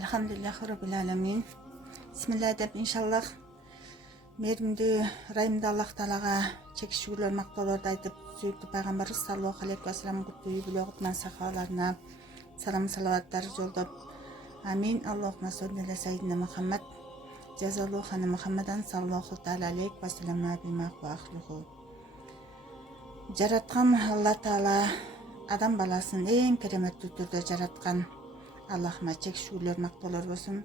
Elhamdülillahi Rabbil Alemin. Bismillah деп иншаллах мейірімді райымды Аллах Таалаға чек шүгірлер мақтауларды айтып, сүйікті пайғамбарымыз саллаллаху алейхи ва саллям құтты білоғытман сахабаларына салам салаваттар жолдап. Амин. Аллахума салли аля сайидина Мухаммад. Жазаллаху хана Мухаммадан саллаллаху таала алейхи ва саллям бимах ва ахлуху. Жаратқан Алла Таала адам баласын ең кереметтүү түрдө жараткан. Аллахыма чек шүгірлер мақтаулар болсын.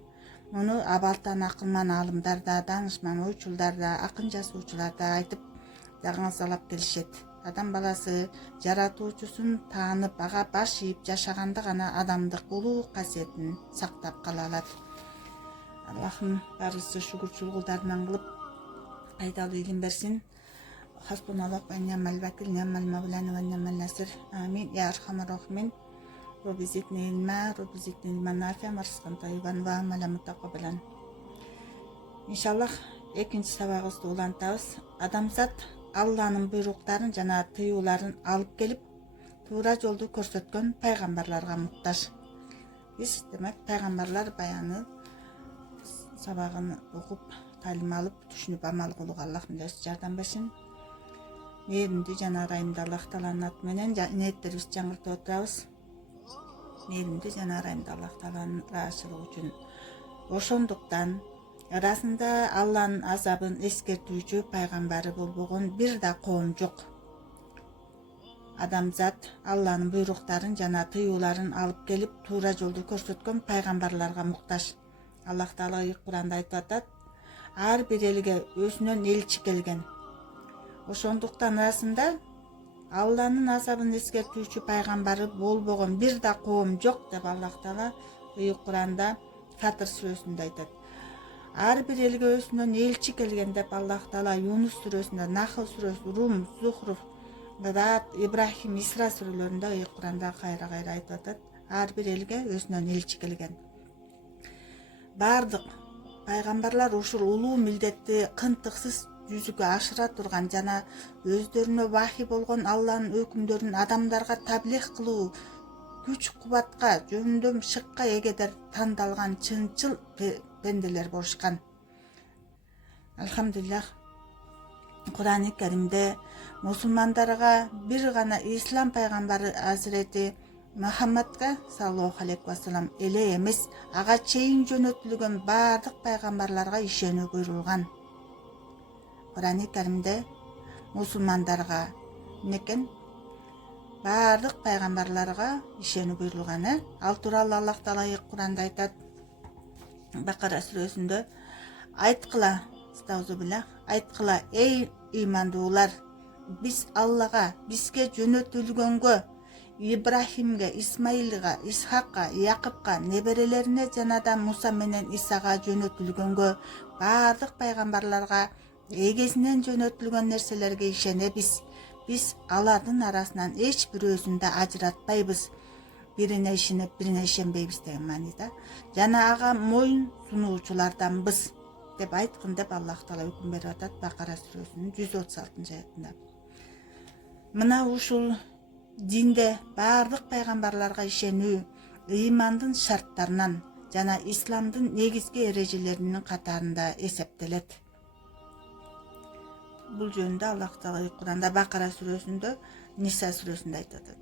Мұны абалтан ақылман алымдарда, данышман ойчулдарда, ақын жазуучуларда айтып, даңазалап келишет. Адам баласы жаратуучусун таанып, ага баш ийип жашаганда гана адамдык улуу касиетин сактап кала алат. Аллахым барысы шүгүрчүл кулдарынан кылып, пайдалуу илим берсин. Хасбуналлаху ва ни'мал вакил, ни'мал мавлана ва ни'мал насир. Амин. Я архамар рахимин. Rabbi zidni ilma, Rabbi zidni ilman nafi'an, rizqan tayyiban va amalan mutaqabbalan. İnşallah экинчи сабагыбызды улантабыз. Адамзат Алланын буйруктарын жана тыюуларын алып келип, туура жолду көрсөткөн пайгамбарларга муктаж. Биз демек пайгамбарлар баяны сабагын окуп, талим алып, түшүнүп амал кылууга Аллахым өзү жардам берсин. Мээримдүү жана ырайымдуу Аллах Тааланын аты менен ниеттерибизди жаңыртып отурабыз. Мээримдүү жана ырайымдуу Аллах Тааланын ыраазычылыгы үчүн. Ошондуктан арасында Алланын азабын эскертүүчү пайгамбары болбогон бир да коом жок. Адамзат Алланын буйруктарын жана тыюуларын алып келип, туура жолду көрсөткөн пайгамбарларга муктаж. Аллах Таала Кур'анда айтып атат: ар бир элге өзүнөн элчи келген. Ошондуктан арасында Алланын азабын эскертүүчү пайгамбары болбогон бир да коом жок деп Аллах Таала Кур'анда Фатыр сүрөсүндө айтат. Ар бир элге өзүнөн элчи келген деп Аллах Таала Юнус сүрөсүндө, Нахл сүрөсү, Рум, Зухруф, Рад, Ибрахим, Исра сүрөлөрүндө Кур'анда кайра айтып атат. Ар бир элге өзүнөн элчи келген. Бардык пайгамбарлар ушул улуу милдетти кынтыксыз жүзүгө ашыра турган жана өздөрүнө вахий болгон Алланын өкүмдөрүн адамдарга таблих кылуу күч кубатка жөндөм шыкка эгедер тандалган чынчыл пенделер болушкан. Алхамдулиллах, Кур'ан-ы Каримде мусулмандарга бир гана ислам пайгамбары Азирети Мухаммадга саллаллаху алейхи ва саллям эле эмес, ага чейин жөнөтүлгөн бардык пайгамбарларга ишенүү буйрулган. Кур'ан-ы Каримде мусулмандарга некен бардык пайгамбарларга ишенүү буйрулган. Ал тууралуу Аллах Таала Кур'анда айтат. Бакара сүрөсүндө: айткыла, айткыла, эй ыймандуулар, биз Аллага, бизге жөнөтүлгөнгө, Ибрахимге, Исмаилга, Исхакка, Якыпка, неберелерине жана да Муса менен Исага жөнөтүлгөнгө, бардык пайгамбарларга эгесинен жөнөтүлгөн нерселерге ишенебиз. Биз алардын арасынан эч бирөөсүн да ажыратпайбыз. Бирине ишенеп, бирине ишенбейбиз деген маанида. Жана ага моюн сунуучуларданбыз деп айткын деп Аллах Таала өкүм берип атат Бакара сүрөсүнүн 136-аятында. Мына ушул динде бардык пайгамбарларга ишенүү ыймандын шарттарынан жана исламдын негизги эрежелеринин катарында эсептелет. Бул жөнүндө Аллах Таала Кур'анда Бакара сүрөсүндө, Ниса сүрөсүндө айтып атат.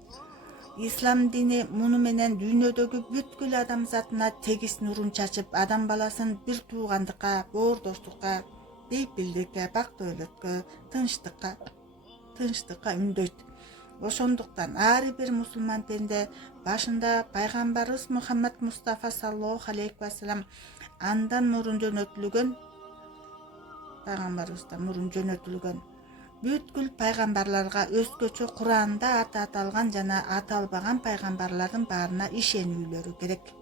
Ислам дини муну менен дүйнөдөгү бүткүл адамзатына тегис нурун чачып, адам баласын бир туугандыкка, боордоштукка, бейпилдикке, бактылыкка, тынчтыкка үндөйт. Ошондуктан ар бир мусулман пенде башында пайгамбарыбыз Мухаммад Мустафа саллаллаху алейхи ва саллям андан мурун жөнөтүлгөн пайгамбарыбыздан мурун жөнөтүлгөн бүткүл пайгамбарларга өзгөчө Кур'анда аты аталган жана аталбаган пайгамбарлардын баарына ишенүүлөрү керек.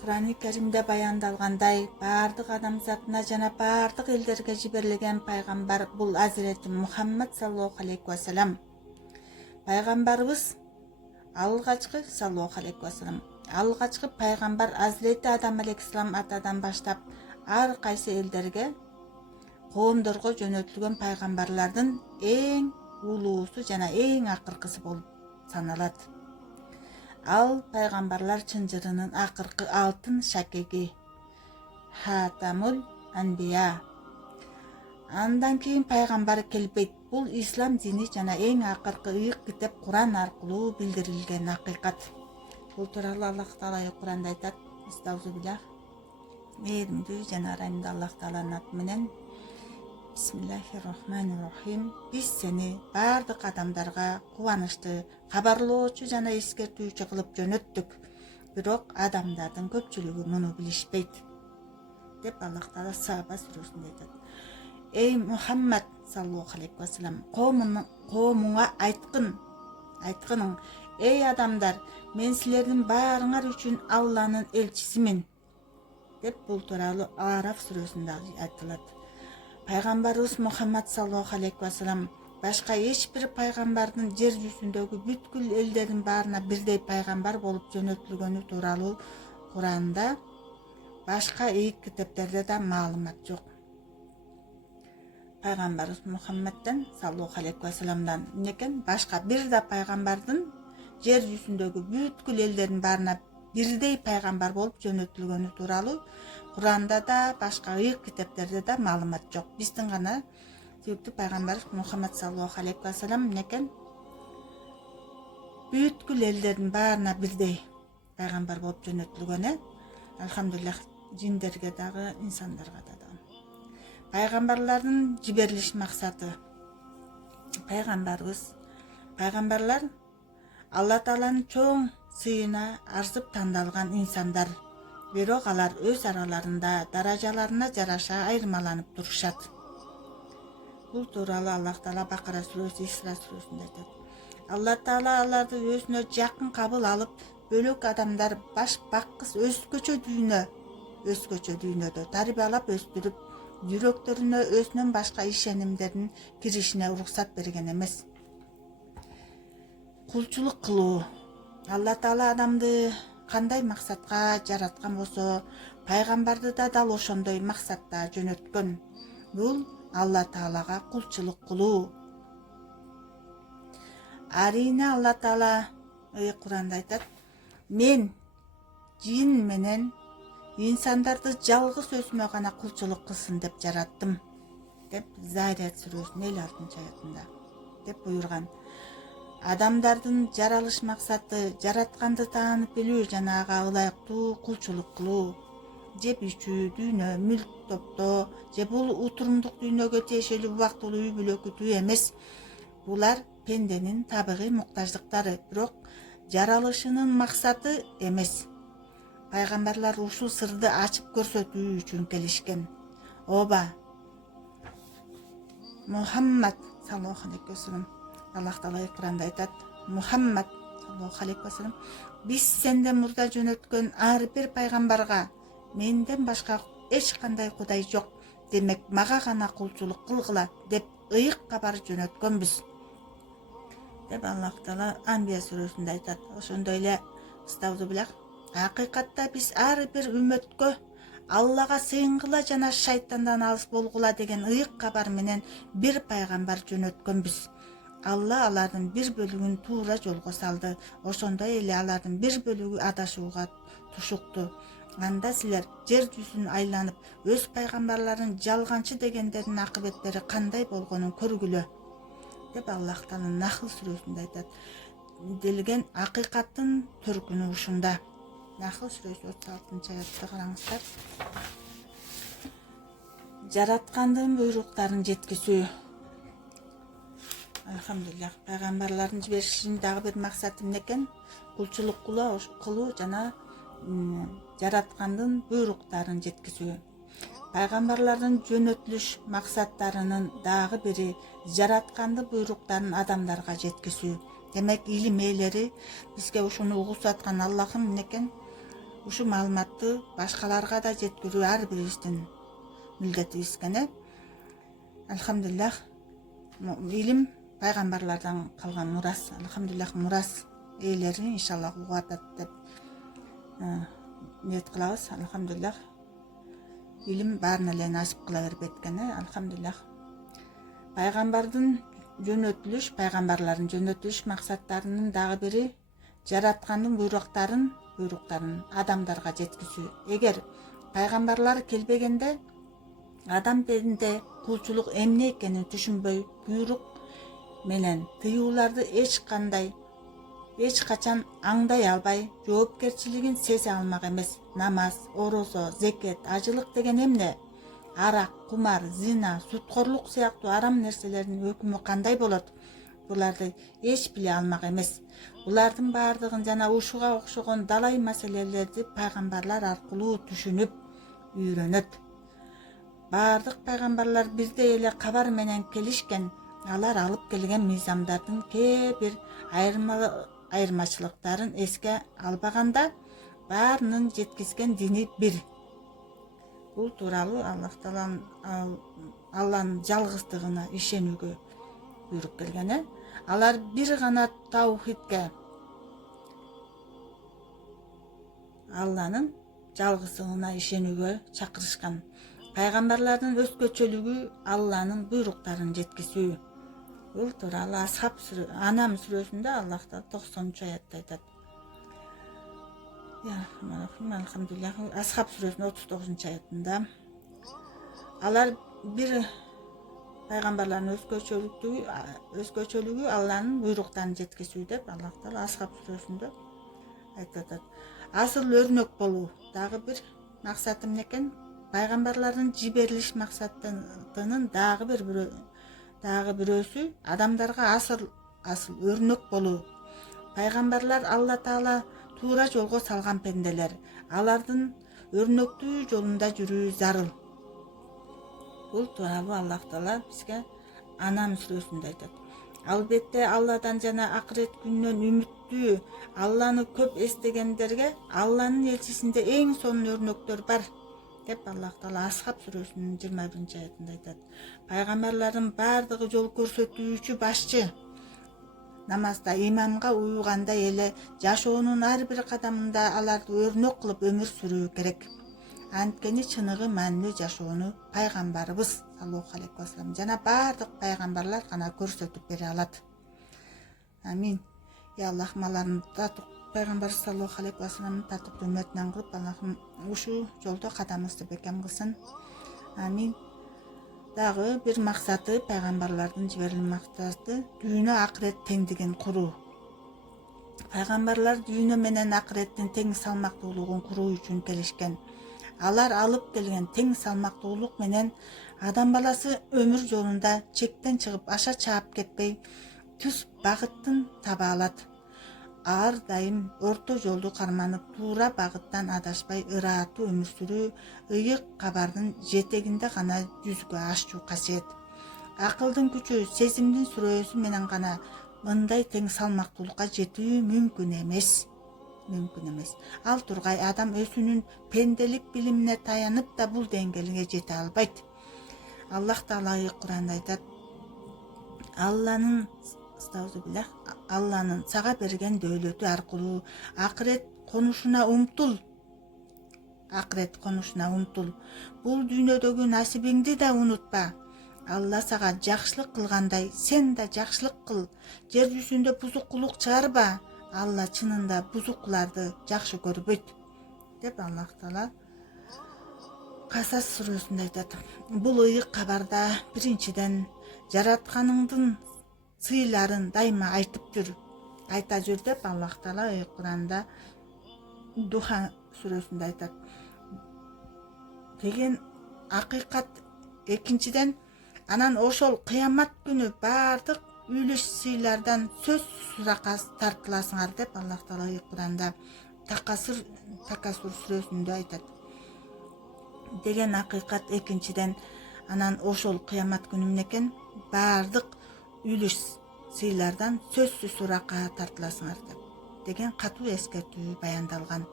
Кур'ан-ы Каримде баяндалгандай, бардык адамзатына жана бардык элдерге жиберилген пайгамбар бул Азирети Мухаммад саллаллаху алейхи ва саллям. Пайгамбарыбыз алгачкы саллаллаху алейхи ва саллям, алгачкы пайгамбар Азирети Адам алейхиссалам атадан баштап ар кайсы элдерге, коомдорго жөнөтүлгөн пайгамбарлардын эң улуусу жана эң акыркысы болуп саналат. Ал пайгамбарлар чынжырынын акыркы алтын шакеги. Хатамул анбия. Андан кийин пайгамбар келбейт. Бул ислам дини жана эң акыркы ыйык китеп Куран аркылуу билдирилген акыйкат. Бул тууралуу Аллах Таала Куранда айтат: "Истаузубилlah". Мээримдүү жана ырайымдуу Аллах Тааланын аты менен. Бисмиллахиррахманиррахим. Биз сени бардык адамдарга кубанычты, кабарлоочу жана эскертүүчү кылып жөнөттүк. Бирок адамдардын көпчүлүгү муну билишпейт, деп Аллах Таала Саба сүрөсүндө айтат. Эй Мухаммад саллаллаху алейхи ва саллям, коомуңа айткының, эй адамдар, мен силердин баарыңар үчүн Алланын элчисимин, деп бул тууралуу Араф сүрөсүндө айтылат. Пайгамбарыбыз Мухаммад саллаллаху алейхи ва саллям башка эч бир пайгамбардын жер жүзүндөгү бүткүл элдердин баарына бирдей пайгамбар болуп жөнөтүлгөнү тууралуу Куранда башка ыйык китептерде да маалымат жок. Пайгамбарыбыз Мухаммаддан саллаллаху алейхи ва саллямдан некен башка бир да пайгамбардын жер жүзүндөгү бүткүл элдердин баарына бирдей пайгамбар болуп жөнөтүлгөнү тууралуу Куранда да башка ыйык китептерде да маалымат жок. Биздин гана сүйүктүү пайгамбарыбыз Мухаммад саллаллаху алейхи ва саллям некен бүткүл элдердин баарына бирдей пайгамбар болуп жөнөтүлгөн. Алхамдулиллах, жиндерге дагы, инсандарга да. Пайгамбарлардын жиберилиш максаты. Пайгамбарлар Алла Тааланын чоң сыйына арзып тандалган инсандар. Бирок алар өз араларында даражаларына жараша айырмаланып турушат. Бул тууралуу Аллах Таала Бакара сүрөсү, Исра сүрөсүндө айтат. Алла Таала аларды өзүнө жакын кабыл алып, бөлөк адамдар баш баккыс өзгөчө дүйнөдө тарбиялап өстүрүп, жүрөктөрүнө өзүнөн башка ишенимдердин киришине уруксат берген эмес. Кулчулук кылуу. Алла Таала адамды кандай максатка жараткан болсо, пайгамбарды да дал ошондой максатта жөнөткөн. Бул Алла Таалага кулчулук кылуу. Арине Алла Таала Куранда айтат: "Мен жин менен инсандарды жалгыз өзүмө гана кулчулук кылсын деп жараттым", деп Зарият сүрөсүнүн 56-аятында деп буйрган. Адамдардын жаралыш максаты жаратканды таанып билүү жана ага ылайыктуу кулчулук кылуу. Жеп ичүү, дүйнө, мүлк топтоо же бул утурумдук дүйнөгө тиешелүү убактылуу үй бүлө күтүү эмес. Булар пенденин табигый муктаждыктары, бирок жаралышынын максаты эмес. Пайгамбарлар ушул сырды ачып көрсөтүү үчүн келишкен. Оба Мухаммад саллаллаху алейхи ва саллям, Аллах Таала Куранда айтат: "Мухаммад саллаллаху алейхи ва саллям, биз сенден мурда жөнөткөн ар бир пайгамбарга менден башка эч кандай кудай жок, демек мага гана кулчулук кылгыла деп ыйык кабар жөнөткөнбүз", деп Аллах Таала Анбия сүрөсүндө айтат. Ошондой эле Истаузубилlah, акыйкатта биз ар бир үммөткө Аллага сыйынгыла жана шайтандан алыс болгула деген ыйык кабар менен бир пайгамбар жөнөткөнбүз. Алла алардын бир бөлүгүн туура жолго салды, ошондой эле алардын бир бөлүгү адашууга тушукту. Анда силер жер жүзүн айланып, өз пайгамбарларын жалганчы дегендердин акыбеттери кандай болгонун көргүлө, деп Аллах Таала Нахл сүрөсүндө айтат. Делген акыйкаттын төркүнү ушунда. Нахл сүрөсү 36-аятты караңыздар. Жараткандын буйруктарын жеткизүү. Алхамдулиллах, пайгамбарлардын жиберилишинин дагы бир максаты эмне экен? Кулчулук кылуу жана жараткандын буйруктарын жеткизүү. Пайгамбарлардын жөнөтүлүш максаттарынын дагы бири жаратканды буйруктарын адамдарга жеткизүү. Демек илим ээлери бизге ушуну угузаткан Аллахым эмне экен? Ушу маалыматты башкаларга да жеткирүү ар бирибиздин милдетибиз экен. Алхамдулиллах, илим пайгамбарлардан калган мурас. Алхамдулиллах, мурас ээлери иншаллах угатат деп ниет кылабыз. Алхамдулиллах, илим баарына эле насип кыла бербейт экен. Алхамдулиллах, пайгамбарлардын жөнөтүлүш максаттарынын дагы бири жараткандын буйруктарын адамдарга жеткизүү. Эгер пайгамбарлар келбегенде адам бетинде кулчулук эмне экенин түшүнбөй, буйрук менен тыюуларды эч качан аңдай албай, жоопкерчилигин сезе алмак эмес. Намаз, орозо, зекет, ажылык деген эмне? Арак, кумар, зина, суткорлук сыяктуу арам нерселердин өкүмү кандай болот? Буларды эч биле алмак эмес. Булардын баардыгын жана ушуга окшогон далай маселелерди пайгамбарлар аркылуу түшүнүп, үйрөнөт. Баардык пайгамбарлар бирдей эле кабар менен келишкен. Алар алып келген мыйзамдардын кээ бир айырмачылыктарын эске албаганда баарынын жеткизген дини бир. Бул тууралуу Алланын жалгыздыгына ишенүүгө буйрук келген. Алар бир гана таухидке, Алланын жалгыздыгына ишенүүгө чакырышкан. Пайгамбарлардын өзгөчөлүгү Алланын буйруктарын жеткизүү. Бул тууралуу Анам сүрөсүндө Аллах Таала 90-аятта айтат. Алхамдулиллах, Асхаб сүрөсүнүн 39-аятында алар бир пайгамбарлардын өзгөчөлүгү Алланын буйруктарын жеткизүү деп Аллах Таала Асхаб сүрөсүндө айтат. Асыл өрнөк болуу дагы бир максаты эмне экен? Пайгамбарлардын жиберилиш максатынын дагы бирөөсү адамдарга асыл өрнөк болуу. Пайгамбарлар Алла Таала туура жолго салган пенделер. Алардын өрнөктүү жолунда жүрүү зарыл. Бул тууралуу Аллах Таала бизге Анам сүрөсүндө айтат. Албетте Алладан жана акырет күнүнөн үмүттүү, Алланы көп эстегендерге Алланын элчисинде эң сонун өрнөктөр бар деп Аллах Таала Асхаб сүрөсүнүн 21-аятында айтат. Пайгамбарлардын баардыгы жол көрсөтүүчү башчы. Намазда имамга уйгандай эле жашоонун ар бир кадамында аларды өрнөк кылып өмүр сүрүү керек. Анткени чыныгы маанилүү жашоону пайгамбарыбыз саллаллаху алейхи вассалам жана баардык пайгамбарлар гана көрсөтүп бере алат. Амин. Я Аллах, маларын татып пайгамбар саллаллаху алейхи вассаламдын татып үммөтүнөн кылып, Аллахым ушул жолдо кадамыбызды бекем кылсын. Амин. Дагы бир максаты, пайгамбарлардын жиберилген максаты дүйнө акырет теңдигин куруу. Пайгамбарлар дүйнө менен акыреттин тең салмактуулугун куруу үчүн келишкен. Алар алып келген тең салмактуулук менен адам баласы өмүр жолунда чектен чыгып аша чаап кетпей, түз багыттын таба алат. Ар дайым орто жолду карманып, туура багыттан адашпай ырааттуу өмүр сүрүү ыйык кабардын жетегинде гана жүзүгө ашчу касиет. Акылдын күчү, сезимдин сүрөөсү менен гана мындай тең салмактуулукка жетүү мүмкүн эмес. Ал тургай адам өзүнүн пенделик билимине таянып да бул деңгээлге жете албайт. Аллах Таала Куранда айтат: Алланын сага берген дөөлөтү аркылуу акырет конушуна умтул. Бул дүйнөдөгү насибиңди да унутпа. Алла сага жакшылык кылгандай сен да жакшылык кыл. Жер жүзүндө бузукулук чыгарба. Алла чынында бузукуларды жакшы көрбөйт деп Аллах Таала Касас сүрөсүндө айтат. Бул ыйык кабарда биринчиден жаратканыңдын сыйларын дайыма айта жүр деп Аллах Таала Куранда Духа сүрөсүндө айтат. Деген акыйкат. Экинчиден, анан ошол кыямат күнү баардык үлүш сыйлардан сөз сурака тартыласыңар деп Аллах Таала Куранда Такасур сүрөсүндө айтат. Деген акыйкат. Экинчиден, анан ошол кыямат күнү менен баардык үлүш сыйлардан сөзсүз сурака тартыласыңар деген катуу эскертүү баяндалган.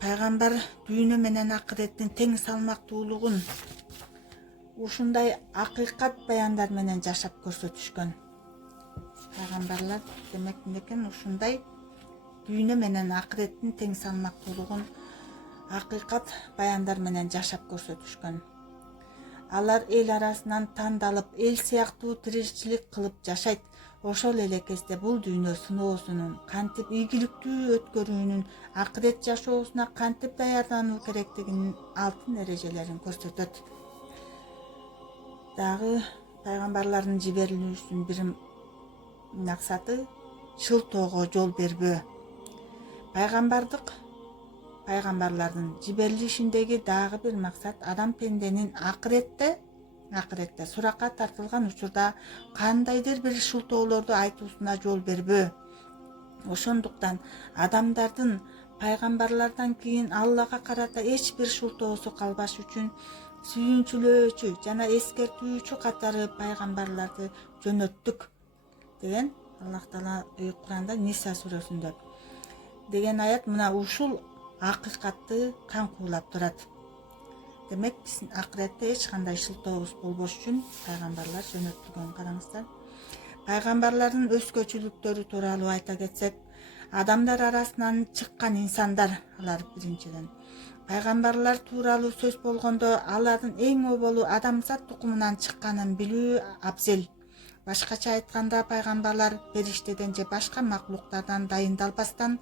Пайгамбар дүйнө менен акыреттин тең салмактуулугун ушундай акыйкат баяндар менен жашап көрсөтүшкөн. Пайгамбарлар демек мынекен ушундай дүйнө менен акыреттин тең салмактуулугун акыйкат баяндар менен жашап көрсөтүшкөн. Алар эл арасынан тандалып, эл сыяктуу тиричилик кылып жашайт. ошол эле кезде бул дүйнө сыноосунун кантип ийгиликтүү өткөрүүнүн акырет жашоосуна кантип даярдануу керектигинин алтын эрежелерин көрсөтөт. Дагы пайгамбарлардын жиберилүүсүнүн бир максаты шылтоого жол бербөө. Пайгамбарлардын жиберилишиндеги дагы бир максат адам пенденин акыретте суракка тартылган учурда кандайдыр бир шылтоолорду айтуусуна жол бербөө. Ошондуктан адамдардын пайгамбарлардан кийин Аллага карата эч бир шылтоосу калбаш үчүн сүйүнчүлөөчү жана эскертүүчү катары пайгамбарларды жөнөттүк деген Аллах Таала Куранда Ниса сүрөсүндө деген аят мына ушул акыйкатты камкуулап турат. Демек биздин акыретте эч кандай шылтообуз болбош үчүн пайгамбарлар жөнөтүлгөн. Караңыздар. Пайгамбарлардын өзгөчөлүктөрү тууралуу айта кетсек, адамдар арасынан чыккан инсандар, алар биринчиден. Пайгамбарлар тууралуу сөз болгондо алардын эң оболу адамзат тукумунан чыкканын билүү абзел. Башкача айтканда пайгамбарлар периштеден же башка маклуктардан дайындалбастан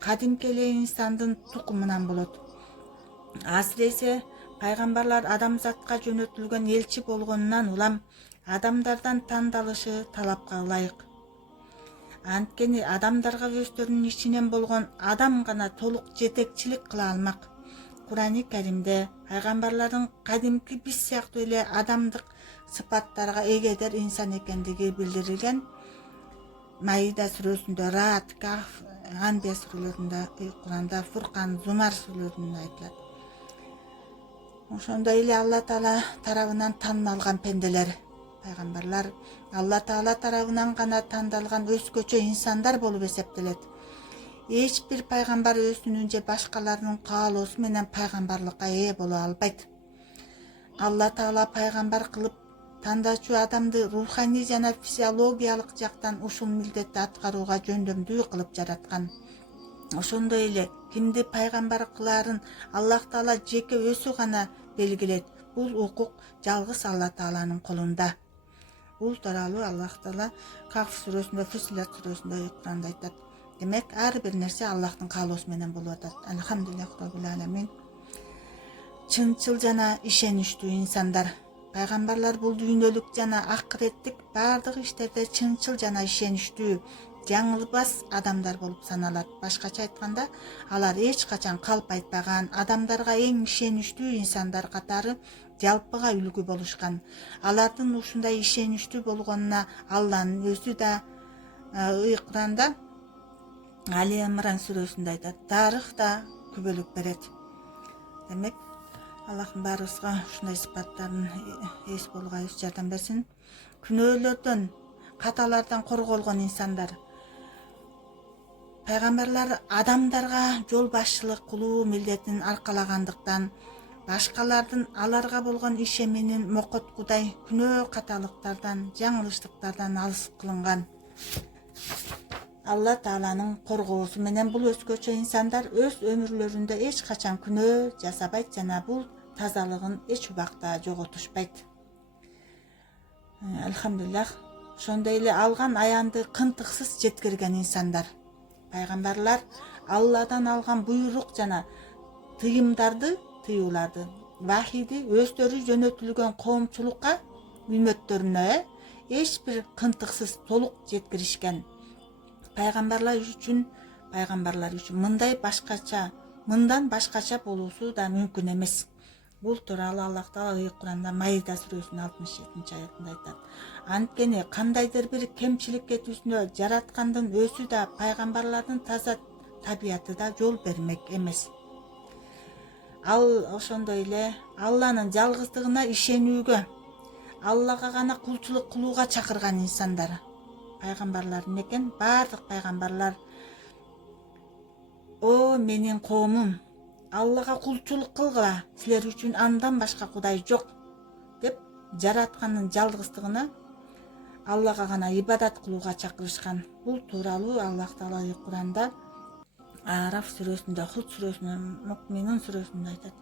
кадимки эле инсандын тукумунан болот. Асиресе пайгамбарлар адамзатка жөнөтүлгөн элчи болгонунан улам адамдардан тандалышы талапка ылайык. Анткени адамдарга өздөрүнүн ичинен болгон адам гана толук жетекчилик кыла алмак. Курани Каримде пайгамбарлардын кадимки биз сыяктуу эле адамдык сыпаттарга эгедер инсан экендиги билдирилген. Маида сүрөсүндө, Раад, Кахф, Анбия сүрөлөрүндө, Куранда Фуркан, Зумар сүрөлөрүндө айтылат. Ошондой эле Алла Таала тарабынан танылган пенделер, пайгамбарлар Алла Таала тарабынан гана тандалган өзгөчө инсандар болуп эсептелет. Эч бир пайгамбар өзүнүн же башкалардын каалоосу менен пайгамбарлыкка ээ боло албайт. Алла Таала пайгамбар кылып тандачу адамды руханий жана физиологиялык жактан ушул милдетти аткарууга жөндөмдүү кылып жараткан. Ошондой эле кимди пайгамбар кылаарын Аллах Таала жеке өзү гана белгилейт. Бул укук жалгыз Алла Тааланын колунда. Бул тууралуу Аллах Таала Кахф сүрөсүндө, Фусилат сүрөсүндө Куранда айтат. Демек ар бир нерсе Аллахтын каалоосу менен болуп атат. Алхамдулиллах Роббил аламин. Чынчыл жана ишеничтүү инсандар. Пайгамбарлар бул дүйнөлүк жана акыреттик баардык иштерде чынчыл жана ишеничтүү, жаңылбас адамдар болуп саналат. Башкача айтканда, алар эч качан калп айтпаган, адамдарга эң ишеничтүү инсандар катары жалпыга үлгү болушкан. Алардын ушундай ишеничтүү болгонуна Алланын өзү да Куранда Али Имран сүрөсүндө айтат. Тарых да күбөлүк берет. Демек Аллахым баарыбызга ушундай сыпаттарын эс болгойбуз, жардам берсин. Күнөөлөрдөн, каталардан корголгон инсандар. Пайгамбарлар адамдарга жол башчылык кылуу милдетин аркалагандыктан башкалардын аларга болгон ишенимин мокоткудай күнөө каталыктардан, жаңылыштыктардан алыс кылынган. Алла Тааланын коргоосу менен бул өзгөчө инсандар өз өмүрлөрүндө эч качан күнөө жасабайт жана бул тазалыгын эч убакта жоготушпайт. Алхамдулиллах. Ошондой эле алган аянды кынтыксыз жеткирген инсандар. Пайгамбарлар Алладан алган буйрук жана тыюуларды, вахийди өздөрү жөнөтүлгөн коомчулукка, үммөттөрүнө эч бир кынтыксыз толук жеткиришкен. Пайгамбарлар үчүн мындан башкача болуусу да мүмкүн эмес. Бул тууралуу Аллах Таала Куранда Маида сүрөсүнүн 67-аятында айтат. Анткени кандайдыр бир кемчиликке түзүнө жараткандын өзү да пайгамбарлардын таза табияты да жол бермек эмес. Ошондой эле Алланын жалгыздыгына ишенүүгө, Аллага гана кулчулук кылууга чакырган инсандар. Пайгамбарлардын экен, баардык пайгамбарлар "О менин коомум, Аллага кулчулук кылгыла, силер үчүн андан башка кудай жок" деп жараткандын жалгыздыгына, Аллага гана ибадат кылууга чакырышкан. Бул тууралуу Аллах Таала Куранда Араф сүрөсүндө, Худ сүрөсүнүн, Мукминун сүрөсүндө айтат.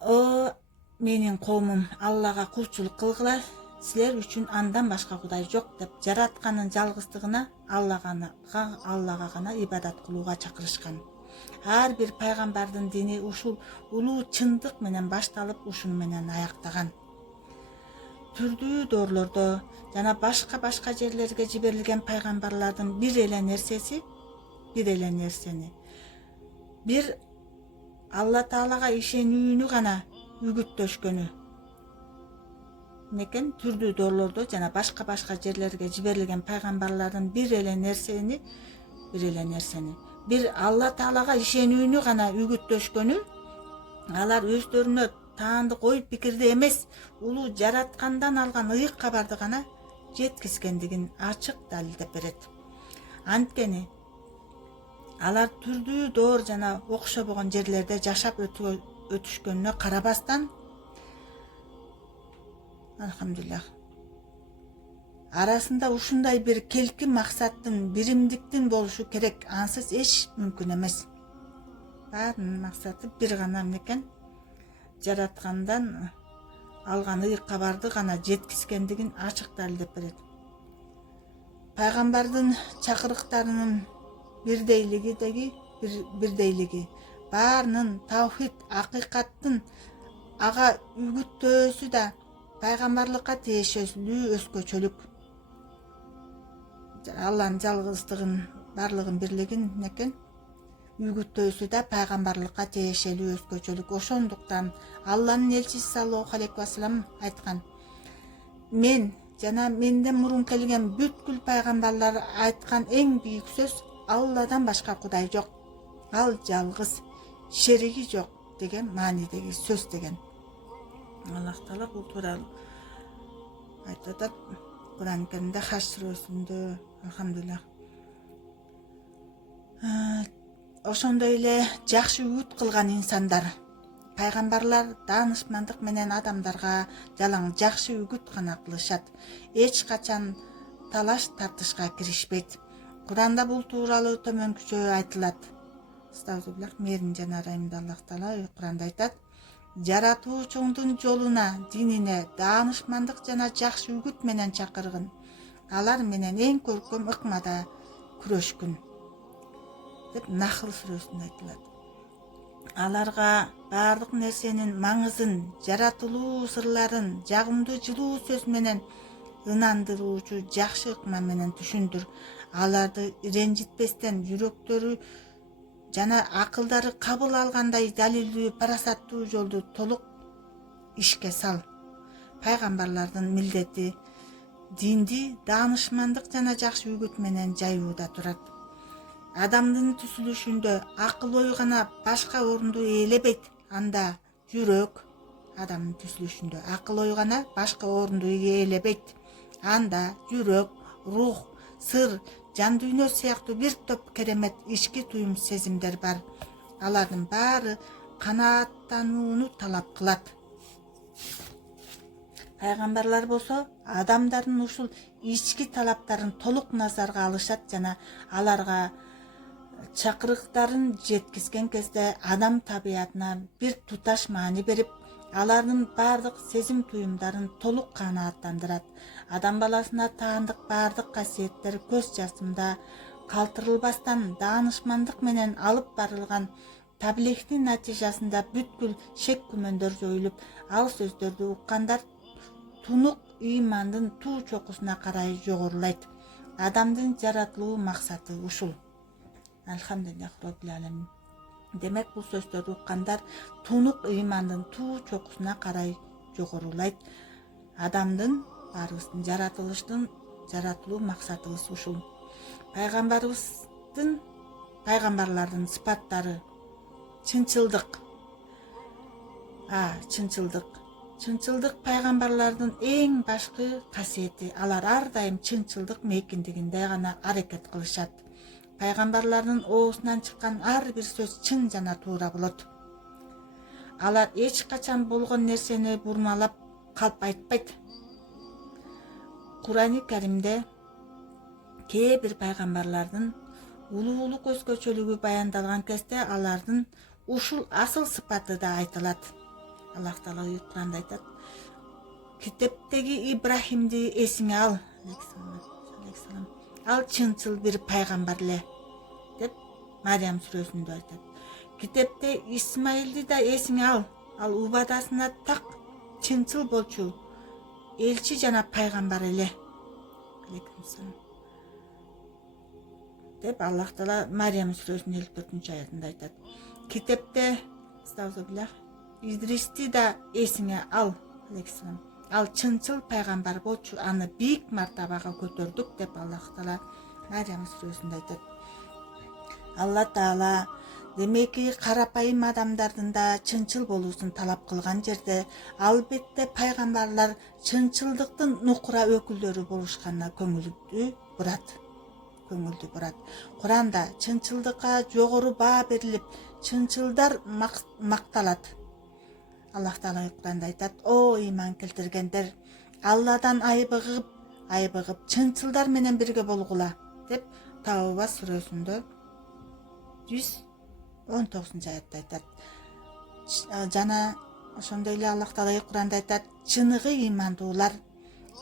"О менин коомум, Аллага кулчулук кылгыла, силер үчүн андан башка Кудай жок деп жаратканын жалгыздыгына Аллага гана ибадат кылууга чакырышкан. Ар бир пайгамбардын дини ушул улуу чындык менен башталып ушуну менен аяктаган. Түрдүү доорлордо жана башка жерлерге жиберилген пайгамбарлардын бир эле нерсени бир Алла Таалага ишенүүнү гана үгүттөшкөнү. Некен түрдүү доорлордо жана башка жерлерге жиберилген пайгамбарлардын бир эле нерсени бир Алла Таалага ишенүүнү гана үгүттөшкөнү, алар өздөрүнө таандык ой пикирди эмес, улуу жараткандан алган ыйык кабарды гана жеткизгендигин ачык далилдеп берет. Анткени алар түрдүү доор жана окшобогон жерлерде жашап өтүшкөнүнө карабастан, алхамдулиллах, арасында ушундай бир келки максаттын, биримдиктин болушу керек. Ансыз эч мүмкүн эмес. Баарынын максаты бир гана экен, жараткандан алган ыйык кабарды гана жеткизгендигин ачык далилдеп берет. Пайгамбардын чакырыктарынын бирдейлиги, баарынын тавхид, акыйкаттын ага үгүттөөсү да пайгамбарлыкка тиешелүү өзгөчөлүк. Алланын жалгыздыгын, барлыгын бирлигин некен үгүттөөсү да пайгамбарлыкка тиешелүү өзгөчөлүк. Ошондуктан Алланын элчиси саллаллаху алейхи вассалам айткан: мен жана менден мурун келген бүткүл пайгамбарлар айткан эң бийик сөз Алладан башка Кудай жок, ал жалгыз, шериги жок деген маанидеги сөз деген. Аллах Таала бул тууралуу айтып атат Куран Керимде, Хаш сүрөсүндө. Алхамдулиллах. Ошондой эле жакшы үгүт кылган инсандар, пайгамбарлар даанышмандык менен адамдарга жалаң жакшы үгүт гана кылышат. Эч качан талаш тартышка киришпейт. Куранда бул тууралуу төмөнкүчө айтылат. Астагфируллах, мээрин жана райымда Аллах Таала Куранда айтат: жаратуучуңдун жолуна, динине даанышмандык жана жакшы үгүт менен чакыргын. Алар менен эң көркөм ыкмада күрөшкүн деп Нахл сүрөсүндө айтылат. Аларга баардык нерсенин маңызын, жаратылуу сырларын жагымдуу жылуу сөз менен ынандыруучу жакшы ыкма менен түшүндүр. Аларды ренжитпестен жүрөктөрү жана акылдары кабыл алгандай далилдүү, парасаттуу жолду толук ишке сал. Пайгамбарлардын милдети динди даанышмандык жана жакшы үгүт менен жайууда турат. Адамдын түзүлүшүндө акыл ой гана башка орунду ээлебейт. Анда жүрөк, адамдын түзүлүшүндө акыл ой гана башка орунду ээлебейт. Анда жүрөк, рух, сыр, жан дүйнө сыяктуу бир топ керемет ички туюм сезимдер бар. Алардын баары канааттанууну талап кылат. Пайгамбарлар болсо адамдардын ушул ички талаптарын толук назарга алышат жана аларга чакырыктарын жеткизген кезде адам табиятына бир туташ маани берип, алардын баардык сезим туюмдарын толук канааттандырат. Адам баласына таандык баардык касиеттер көз жасымда калтырылбастан даанышмандык менен алып барылган таблихтин натыйжасында бүткүл шек күмөндөр жоюлуп, ал сөздөрдү уккандар тунук ыймандын туу чокусуна карай жогорулайт. Адамдын жаратылуу максаты ушул. Алхамдулиллах роббил аламин. Демек бул сөздөрдү уккандар тунук ыймандын туу чокусуна карай жогорулайт. Адамдын баарыбыздын жаратылуу максатыбыз ушул. Пайгамбарлардын сыпаттары чынчылдык. Чынчылдык пайгамбарлардын эң башкы касиети. Алар ар дайым чынчылдык мейкиндигинде гана аракет кылышат. Пайгамбарлардын оозунан чыккан ар бир сөз чын жана туура болот. Алар эч качан болгон нерсени бурмалап калп айтпайт. Курани Каримде кээ бир пайгамбарлардын улуулук өзгөчөлүгү баяндалган кезде алардын ушул асыл сыпаты да айтылат. Аллах Таала Куранда айтат: Китептеги Ибрахимди эсиңе ал. Алейхиссалам. Ал чынчыл бир пайгамбар эле деп Мариям сүрөсүндө айтат. Китепте Исмаилди да эсиңе ал. Ал убадасына так чынчыл болчу элчи жана пайгамбар эле. Алейкумассалам. Деп Аллах Таала Мариям сүрөсүнүн 54-аятында айтат. Китепте Идристи да эсиңе ал. Алейкумассалам. Ал чынчыл пайгамбар болчу, аны бийик мартабага көтөрдүк деп Аллах Таала Мариям сүрөсүндө айтат. Алла Таала демеки карапайым адамдардын да чынчыл болуусун талап кылган жерде, албетте пайгамбарлар чынчылдыктын нукура өкүлдөрү болушканына көңүлдү бурат. Куранда чынчылдыкка жогору баа берилип, чынчылдар макталат. Аллах Таала Куранда айтат: "О ыйман келтиргендер, Алладан айбыгып чынчылдар менен бирге болгула" деп Тауба сүрөсүндө 119-аятта айтат. Жана ошондой эле Аллах Таала Куранда айтат: "Чыныгы ыймандуулар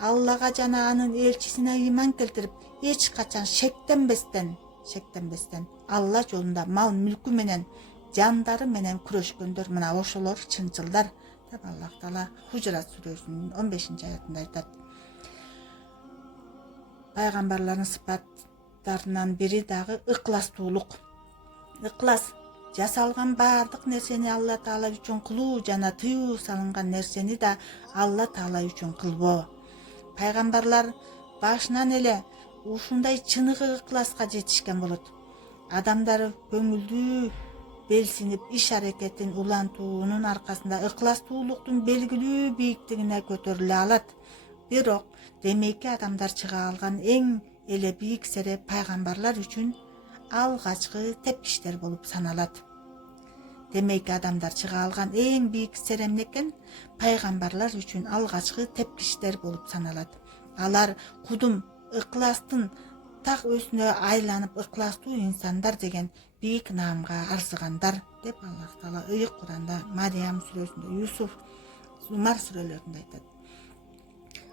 Аллага жана анын элчисине ыйман келтирип, эч качан шектенбестен Алла жолунда мал мүлкү менен, жандары менен күрөшкөндөр, мына ошолор чынчылдар" деп Аллах Таала Хужрат сүрөсүнүн 15-аятында айтат. Пайгамбарлардын сыпаттарынан бири дагы ыкластуулук. Ыклас жасалган баардык нерсени Алла Таала үчүн кылуу жана тыюу салынган нерсени да Алла Таала үчүн кылбоо. Пайгамбарлар башынан эле ушундай чыныгы ыкласка жетишкен болот. Адамдар көңүлдүү белсинип иш аракетин улантуунун аркасында ыкластуулуктун белгилүү бийиктигине көтөрүлө алат. Бирок демейки адамдар чыга алган эң эле бийик сере пайгамбарлар үчүн алгачкы тепкичтер болуп саналат. Демейки адамдар чыга алган эң бийик сере эмне экен? Пайгамбарлар үчүн алгачкы тепкичтер болуп саналат. Алар кудум ыкластын так өзүнө айланып ыкластуу инсандар деген бийик наамга арзыгандар деп Аллах Таала ыйык Куранда Мариям сүрөсүндө, Зумар сүрөлөрүндө айтат.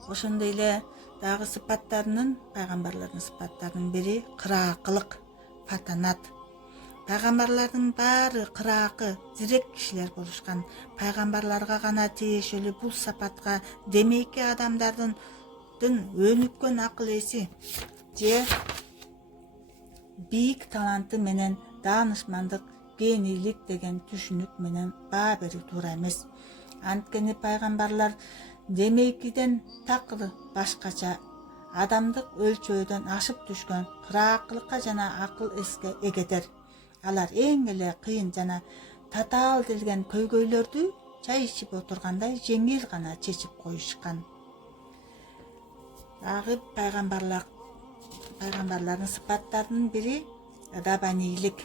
Ошондой эле дагы пайгамбарлардын сыпаттарынын бири кыраакылык, фатанат. Пайгамбарлардын баары кыраакы, зирек кишилер болушкан. Пайгамбарларга гана тиешелүү бул сапатка демейки адамдардын өнүккөн акыл эси же бийик таланты менен даанышмандык, генийлик деген түшүнүк менен баа берүү туура эмес. Анткени пайгамбарлар демейкиден такыр башкача, адамдык өлчөөдөн ашып түшкөн кыраакылыкка жана акыл эске эгедер. Алар эң эле кыйын жана татаал делген көйгөйлөрдү чай ичип отургандай жеңил гана чечип коюшкан. Дагы пайгамбарлардын сыпаттарынын бири раббанийлик,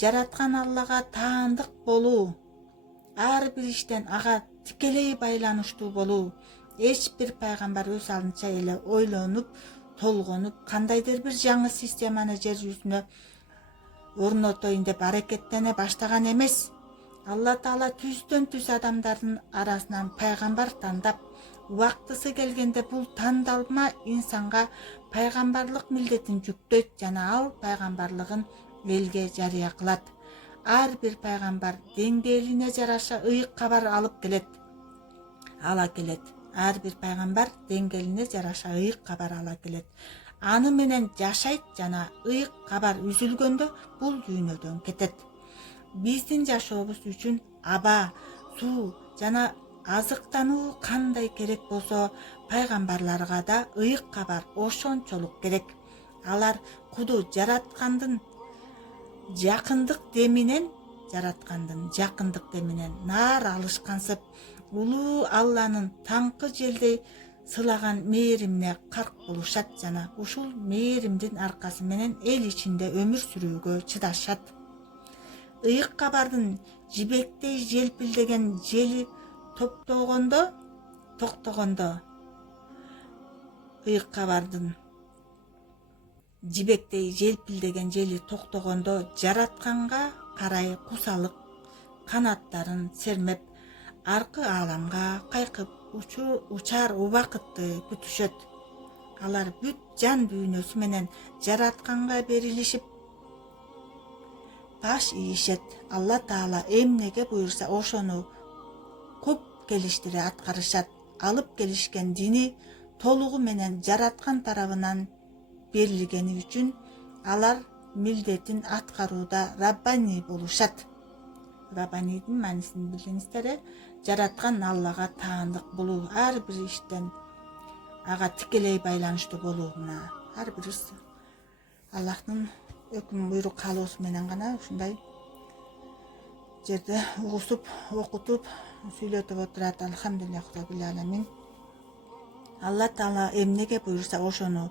жараткан Аллага таандык болуу, ар бир иштен ага тикелей байланыштуу болуу. Эч бир пайгамбар өз алдынча эле ойлонуп, толгонуп, кандайдыр бир жаңы системаны жер жүзүнө орнотоюн деп аракеттене баштаган эмес. Алла Таала түздөн түз адамдардын арасынан пайгамбар тандап, убактысы келгенде бул тандалма инсанга пайгамбарлык милдетин жүктөйт жана ал пайгамбарлыгын элге жарыя кылат. Ар бир пайгамбар деңгээлине жараша ыйык кабар алып келет. Ар бир пайгамбар деңгээлине жараша ыйык кабар ала келет. Аны менен жашайт жана ыйык кабар үзүлгөндө бул дүйнөдөн кетет. Биздин жашообуз үчүн аба, суу жана азыктануу кандай керек болсо, пайгамбарларга да ыйык кабар ошончолук керек. Алар куду жараткандын жакындык деминен наар алышкансып, улуу Алланын таңкы желдей сылаган мээримине карк болушат жана ушул мээримдин аркасы менен эл ичинде өмүр сүрүүгө чыдашат. Ыйык кабардын жибектей желпилдеген жели токтогондо жаратканга карай кусалык канаттарын сермеп, аркы ааламга кайкып учаар убакытты күтүшөт. Алар бүт жан дүйнөсү менен жаратканга берилишип баш ийишет. Алла Таала эмнеге буйрса ошону куп келиштире аткарышат. Алып келишкен дини толугу менен жараткан тарабынан берилгени үчүн алар милдетин аткарууда раббани болушат. Раббанидин маанисин билиңиздер, жараткан Аллага таандык болуу, ар бир иштен ага тикелей байланыштуу болуу. Мына ар бирибиз Аллахтын өкүм буйрук каалоосу менен гана ушундай жерде угусуп, окутуп, сүйлөтүп отурат. Алхамдулиллах Rabbil Alamin. Алла Таала эмнеге буйрса ошону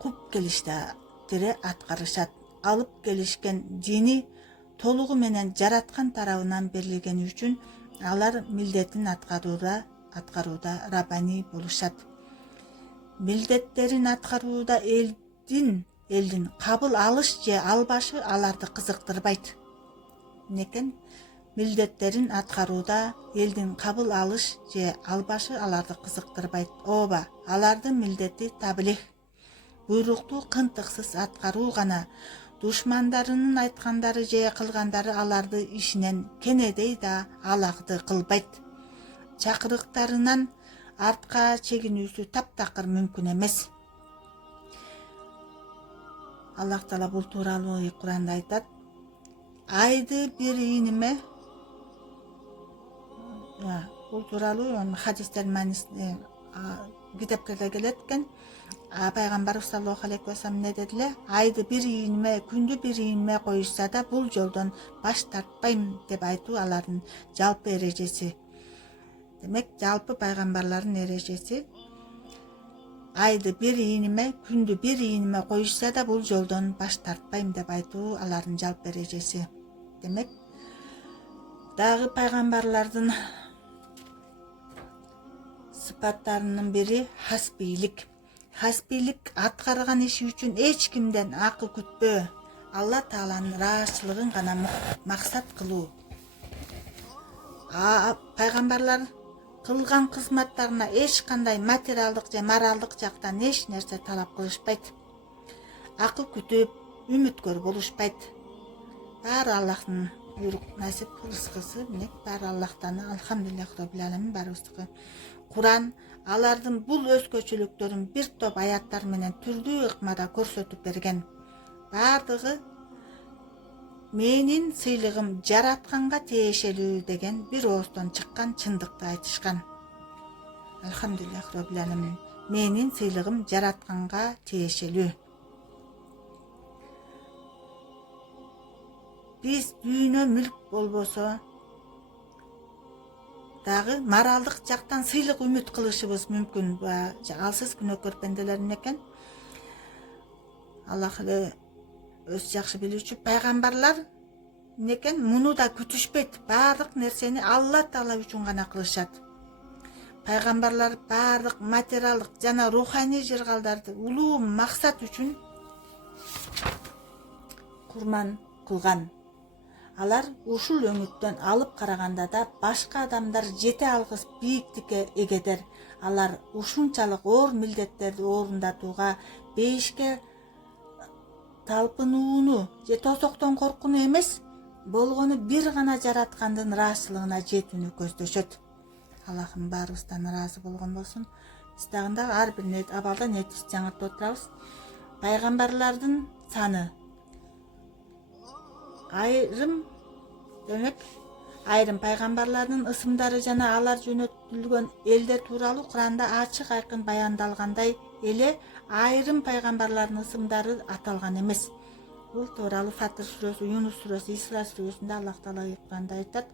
куп келиштире аткарышат. Алып келишкен дини толугу менен жараткан тарабынан берилгени үчүн алар милдетин аткарууда раббани болушат. Милдеттерин аткарууда элдин кабыл алыш же албашы аларды кызыктырбайт. Некен милдеттерин аткарууда элдин кабыл алыш же албашы аларды кызыктырбайт. Ооба, алардын милдети таблих, буйрукту кынтыксыз аткаруу гана. Душмандарынын айткандары же кылгандары аларды ишинен кенедей да алагды кылбайт. Чакырыктарынан артка чегинүүсү таптакыр мүмкүн эмес. Аллах Таала бул тууралуу Куранда айтат. Айды бир ийниме, бул тууралуу хадистер маанисинде китептерде келет экен. Пайгамбарыбыз саллаллаху алейхи ва саллям не дедиле? Айды бир ийниме, күндү бир ийниме коюшса да бул жолдон баш тартпайм деп айтуу алардын жалпы эрежеси. Демек, жалпы пайгамбарлардын эрежеси айды бир ийниме, күндү бир ийниме коюшса да бул жолдон баш тартпайм деп айтуу алардын жалпы эрежеси. Демек, дагы пайгамбарлардын сыпаттарынын бири хасбийлик. Хасбийлик аткарган иши үчүн эч кимден акы күтпөө, Алла Тааланын ыраазычылыгын гана максат кылуу. Пайгамбарлар кылган кызматтарына эч кандай материалдык же моралдык жактан эч нерсе талап кылышпайт. Акы күтүп, үмүткөр болушпайт. Баары Аллахтын буйрук насип рызкысы, баары Аллахтан. Алхамдулиллах Rabbil Alamin барыбыздыкы. Куран алардын бул өзгөчөлүктөрүн бир топ аяттар менен түрдүү ыкмада көрсөтүп берген. Бардыгы менин сыйлыгым жаратканга тиешелүү деген бир ооздон чыккан чындыкты айтышкан. Алхамдулиллах Rabbil Alamin. Менин сыйлыгым жаратканга тиешелүү. Биз дүйнө мүлк болбосо дагы моралдык жактан сыйлык үмүт кылышыбыз мүмкүн. Алсыз күнөөкөр пенделер экен. Аллах эле өз жакшы билүүчү. Пайгамбарлар некен муну да күтүшпөйт. Баардык нерсени Алла Таала үчүн гана кылышат. Пайгамбарлар баардык материалдык жана руханий жыргалдарды улуу максат үчүн курман кылган. Алар ушул өңүттөн алып караганда да башка адамдар жете алгыс бийиктикке эгедер. Алар ушунчалык оор милдеттерди орундатууга, бейишке талпынууну же тосоктон коркууну эмес, болгону бир гана жараткандын ыраазычылыгына жетүүнү көздөшөт. Аллахым баарыбыздан ыраазы болгон болсун. Биз дагы ар бир абалда нетибизди жаңыртып отурабыз. Пайгамбарлардын саны айрым пайгамбарлардын ысымдары жана алар жөнөтүлгөн элдер тууралуу Куранда ачык айкын баяндалгандай эле айрым пайгамбарлардын ысымдары аталган эмес. Бул тууралуу Фатир сүрөсү, Юнус сүрөсү, Исра сүрөсүндө Аллах Таала Куранда айтат.